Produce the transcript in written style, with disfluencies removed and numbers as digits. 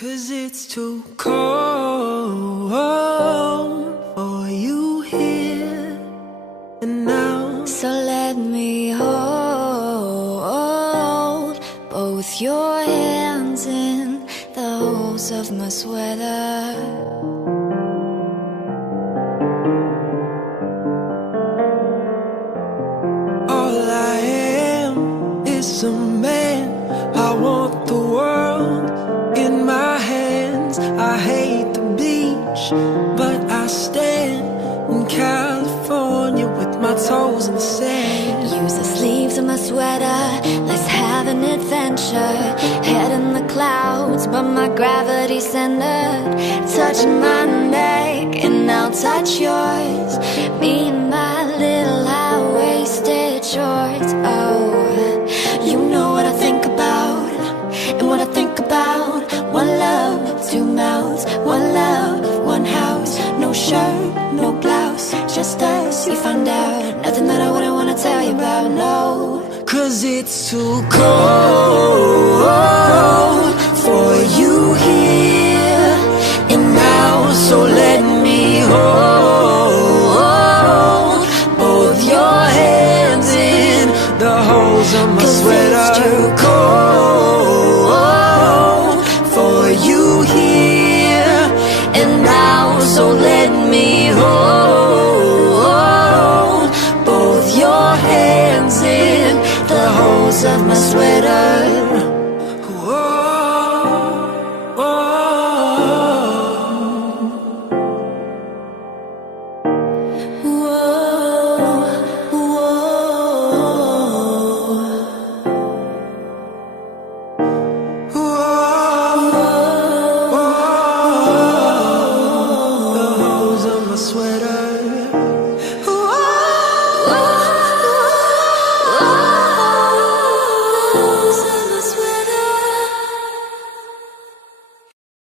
'Cause it's too cold for you here and now. So let me hold both your hands in the holes of my sweater. All I am is a man. I want the world in my hands. I hate the beach, but I stand in California with my toes in the sand. Use the sleeves of my sweater, let's have an adventure. Head in the clouds, but my gravity's centered. Touching my neck, and I'll touch yours. Me and my little high-waisted shorts. Oh, you know what I think about, and what I think about. One love, two mouths, one love, one house. No shirt, no blouse, just us, you find out. Nothing that I wouldn't wanna tell you about, no. 'Cause it's too cold